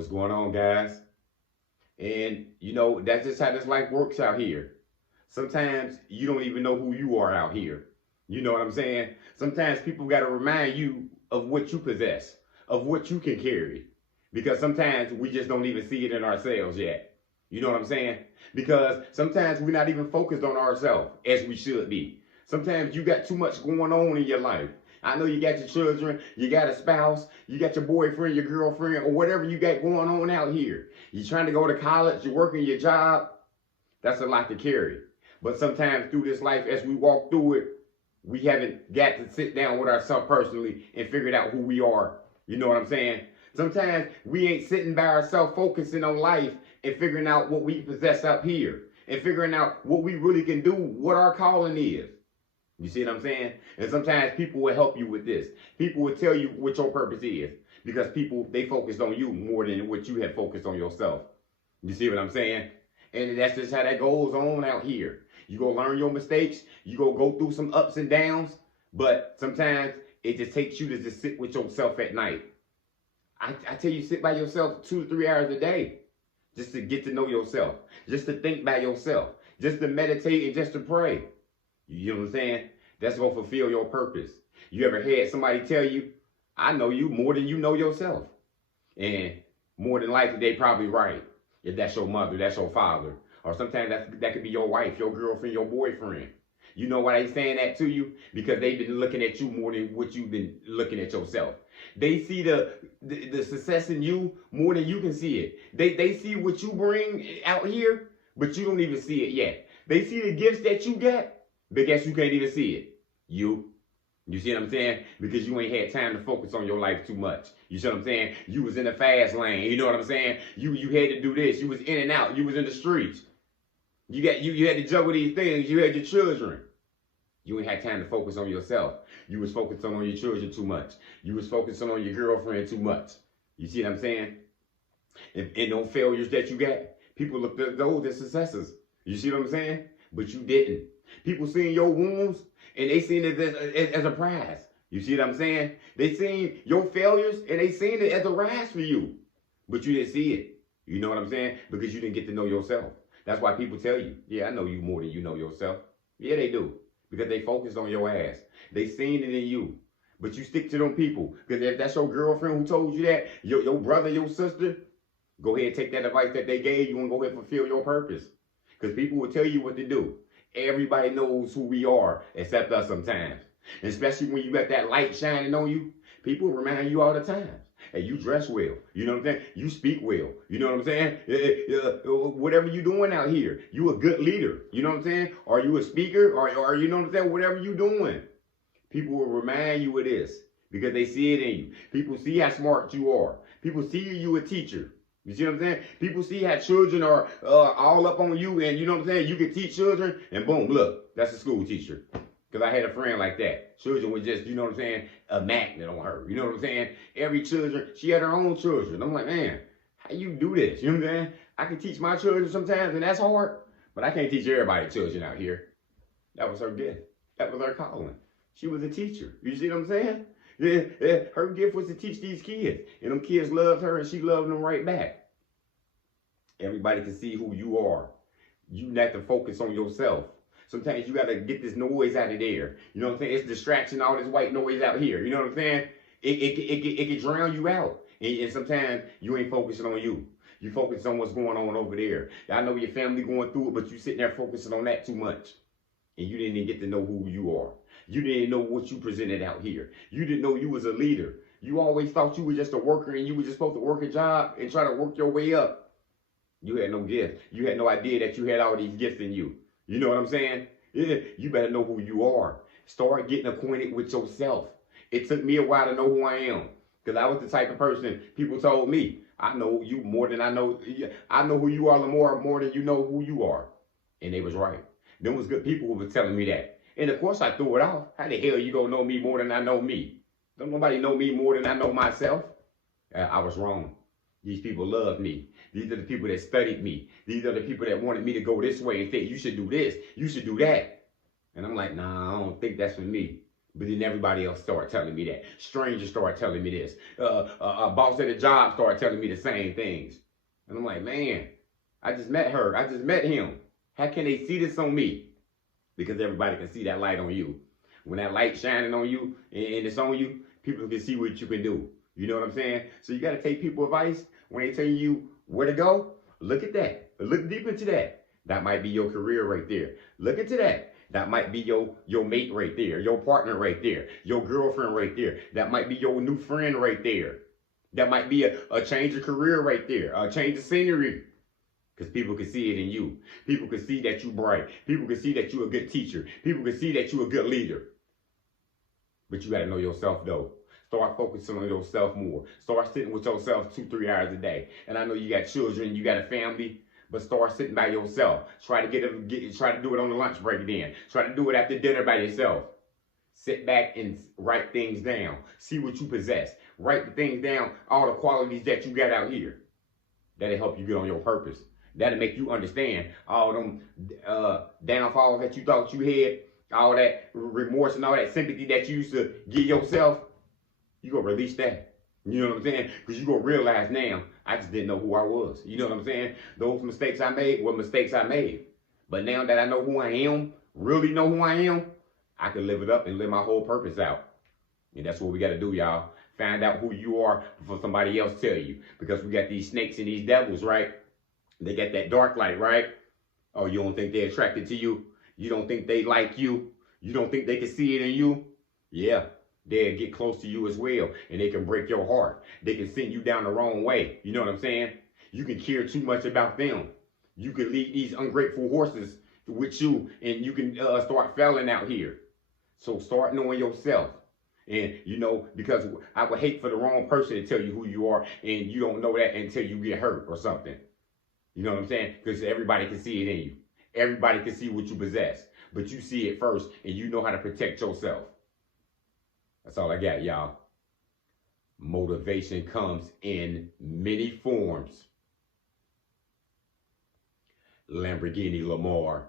What's going on, guys? And that's just how this life works out here. Sometimes you don't even know who you are out here. You know what I'm saying? Sometimes people got to remind you of what you possess, of what you can carry. Because sometimes we just don't even see it in ourselves yet. You know what I'm saying? Because sometimes we're not even focused on ourselves as we should be. Sometimes you got too much going on in your life. I know you got your children, you got a spouse, you got your boyfriend, your girlfriend, or whatever you got going on out here. You're trying to go to college, you're working your job. That's a lot to carry. But sometimes through this life, as we walk through it, we haven't got to sit down with ourselves personally and figure out who we are. You know what I'm saying? Sometimes we ain't sitting by ourselves focusing on life and figuring out what we possess up here and figuring out what we really can do, what our calling is. You see what I'm saying? And sometimes people will help you with this. People will tell you what your purpose is because people, they focused on you more than what you had focused on yourself. You see what I'm saying? And that's just how that goes on out here. You go learn your mistakes. You go through some ups and downs. But sometimes it just takes you to just sit with yourself at night. I tell you, sit by yourself 2 to 3 hours a day just to get to know yourself, just to think by yourself, just to meditate and just to pray. You know what I'm saying? That's going to fulfill your purpose. You ever had somebody tell you, I know you more than you know yourself? And more than likely, they probably right. If that's your mother, that's your father. Or sometimes that could be your wife, your girlfriend, your boyfriend. You know why they saying that to you? Because they've been looking at you more than what you've been looking at yourself. They see the success in you more than you can see it. They see what you bring out here, but you don't even see it yet. They see the gifts that you get, but guess you can't even see it. You see what I'm saying? Because you ain't had time to focus on your life too much. You see what I'm saying? You was in the fast lane. You know what I'm saying? You had to do this. You was in and out. You was in the streets. You had to juggle these things. You had your children. You ain't had time to focus on yourself. You was focusing on your children too much. You was focusing on your girlfriend too much. You see what I'm saying? And those failures that you got, people look at those as successes. You see what I'm saying? But you didn't. People seen your wounds and they seen it as a prize. You see what I'm saying? They seen your failures and they seen it as a rise for you. But you didn't see it. You know what I'm saying? Because you didn't get to know yourself. That's why people tell you, yeah, I know you more than you know yourself. Yeah, they do. Because they focused on your ass. They seen it in you. But you stick to them people. Because if that's your girlfriend who told you that, your brother, your sister, go ahead and take that advice that they gave you and go ahead and fulfill your purpose. Because people will tell you what to do. Everybody knows who we are, except us sometimes. And especially when you got that light shining on you, people remind you all the time. Hey, you dress well. You know what I'm saying? You speak well. You know what I'm saying? Whatever you doing out here, you a good leader. You know what I'm saying? Are you a speaker? Or you know what I'm saying? Whatever you doing. People will remind you of this because they see it in you. People see how smart you are. People see you a teacher. You see what I'm saying? People see how children are all up on you and you know what I'm saying? You can teach children and boom, look, that's a school teacher. Because I had a friend like that. Children were just, you know what I'm saying, a magnet on her. You know what I'm saying? Every children, she had her own children. I'm like, man, how you do this? You know what I'm saying? I can teach my children sometimes and that's hard. But I can't teach everybody's children out here. That was her gift. That was her calling. She was a teacher. You see what I'm saying? Yeah, her gift was to teach these kids. And them kids loved her and she loved them right back. Everybody can see who you are. You have to focus on yourself. Sometimes you got to get this noise out of there. You know what I'm saying? It's distraction, all this white noise out here. You know what I'm saying? It can drown you out. And sometimes you ain't focusing on you. You focus on what's going on over there. I know your family going through it, but you sitting there focusing on that too much. And you didn't even get to know who you are. You didn't know what you presented out here. You didn't know you was a leader. You always thought you were just a worker and you were just supposed to work a job and try to work your way up. You had no gift. You had no idea that you had all these gifts in you. You know what I'm saying? Yeah, you better know who you are. Start getting acquainted with yourself. It took me a while to know who I am. Because I was the type of person people told me, I know you more than I know. I know who you are more than you know who you are. And they was right. Them was good people who was telling me that. And of course I threw it off. How the hell you gonna know me more than I know me? Don't nobody know me more than I know myself. I was wrong. These people love me. These are the people that studied me. These are the people that wanted me to go this way and think you should do this, you should do that. And I'm like, nah, I don't think that's for me. But then everybody else started telling me that. Strangers started telling me this. A boss at a job started telling me the same things. And I'm like, man, I just met her. I just met him. How can they see this on me? Because everybody can see that light on you. When that light shining on you and it's on you, people can see what you can do. You know what I'm saying? So you got to take people advice when they tell you where to go. Look at that. Look deep into that. That might be your career right there. Look into that. That might be your mate right there, your partner right there, your girlfriend right there. That might be your new friend right there. That might be a change of career right there, a change of scenery. Because people can see it in you. People can see that you're bright. People can see that you're a good teacher. People can see that you're a good leader. But you got to know yourself though. Start focusing on yourself more. Start sitting with yourself 2-3 hours a day. And I know you got children, you got a family, but start sitting by yourself. Try to try to do it on the lunch break then. Try to do it after dinner by yourself. Sit back and write things down. See what you possess. Write the things down, all the qualities that you got out here. That'll help you get on your purpose. That'll make you understand all them downfalls that you thought you had, all that remorse and all that sympathy that you used to give yourself. You gonna release that. You know what I'm saying? Because you gonna realize now, I just didn't know who I was. You know what I'm saying? Those mistakes I made were mistakes I made. But now that I know who I am, really know who I am, I can live it up and live my whole purpose out. And that's what we got to do, y'all. Find out who you are before somebody else tell you. Because we got these snakes and these devils, right? They got that dark light, right? Oh, you don't think they're attracted to you? You don't think they like you? You don't think they can see it in you? Yeah, they'll get close to you as well. And they can break your heart. They can send you down the wrong way. You know what I'm saying? You can care too much about them. You can lead these ungrateful horses with you. And you can start failing out here. So start knowing yourself. And, you know, because I would hate for the wrong person to tell you who you are and you don't know that until you get hurt or something. You know what I'm saying? Because everybody can see it in you. Everybody can see what you possess. But you see it first and you know how to protect yourself. That's all I got, y'all. Motivation comes in many forms. Lamborghini Lamar.